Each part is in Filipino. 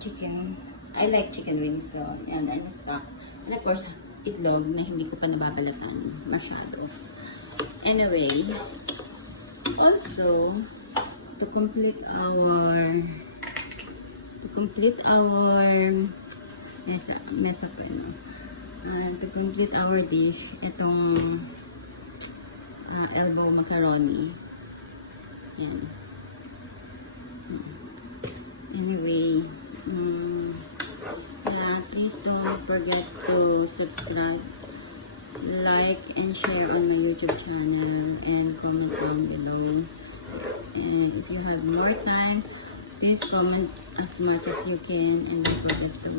chicken. I like chicken wings, so and I'm stock. And of course, itlog na hindi ko pa nababalatan masyado. Anyway, also to complete our mesa pa, no? To complete our dish, itong elbow macaroni. Yan. Anyway, please don't forget to subscribe, like, and share on my YouTube channel, and comment down below. And if you have more time, please comment as much as you can, and don't forget to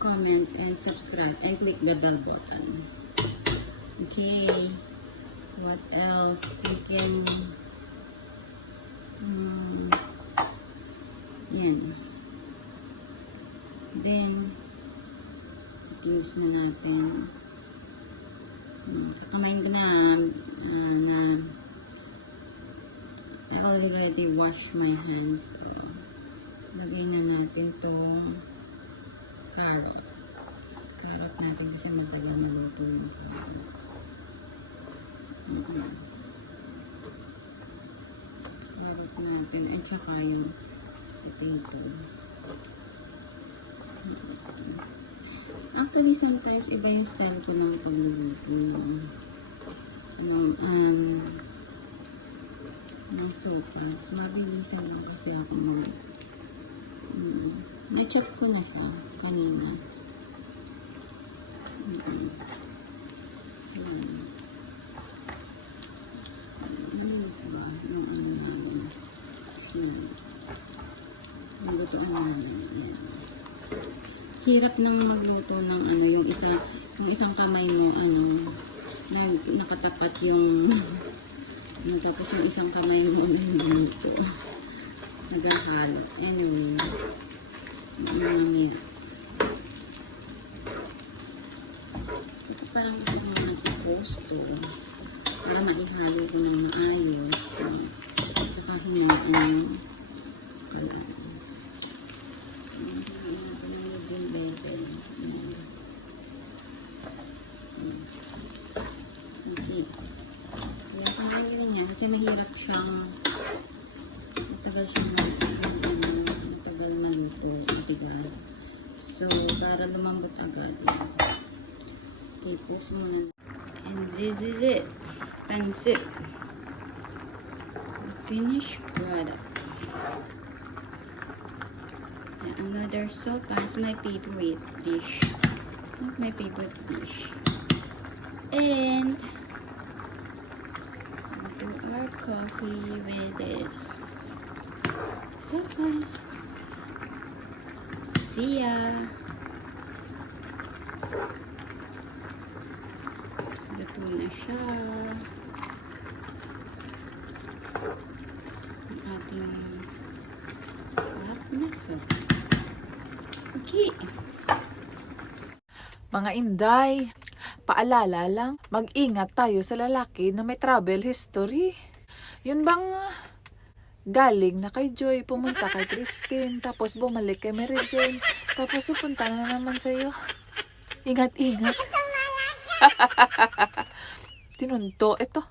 comment and subscribe and click the bell button. Okay, what else? We can yan. Then use na natin. Kakamain ko na I already washed my hands. So, lagay na natin tong carrot natin kasi matagal maluto yung carrot. Carrot natin at saka yung potato. Actually, sometimes iba yung style ko ng pagluluto ng sopas. Mabilisan lang kasi ako na-chop ko na siya kanina. Malinis ba? Yung ano namin. Yung lutoan namin. Hirap nang magluto ng ano, yung isang kamay mo, nakatapat yung tapos yung isang kamay mo nagluto. Naghahalo. Anyway, mamaya. Ito parang ito mga i-post to para maihalo ko ng maayos. Saka hinuan yung okay. Kaya kamayin niya kasi mahirap siyang matagal maluto, matigas. So, para lumambot agad. Okay, post muna. And this is it. Pansit. The finished product. Yeah, another sopa is my favorite dish. Not my favorite dish. And we'll do our coffee with this sopas. See ya! Luto na siya. Ang ating lahat na sopas. Okay. Mga inday, paalala lang, mag-ingat tayo sa lalaki na may travel history. Yun bang galing na kay Joy, pumunta kay Christine, tapos bumalik kay Mary Jane, tapos pupunta na naman sa'yo. Ingat-ingat. Tinunto, ito.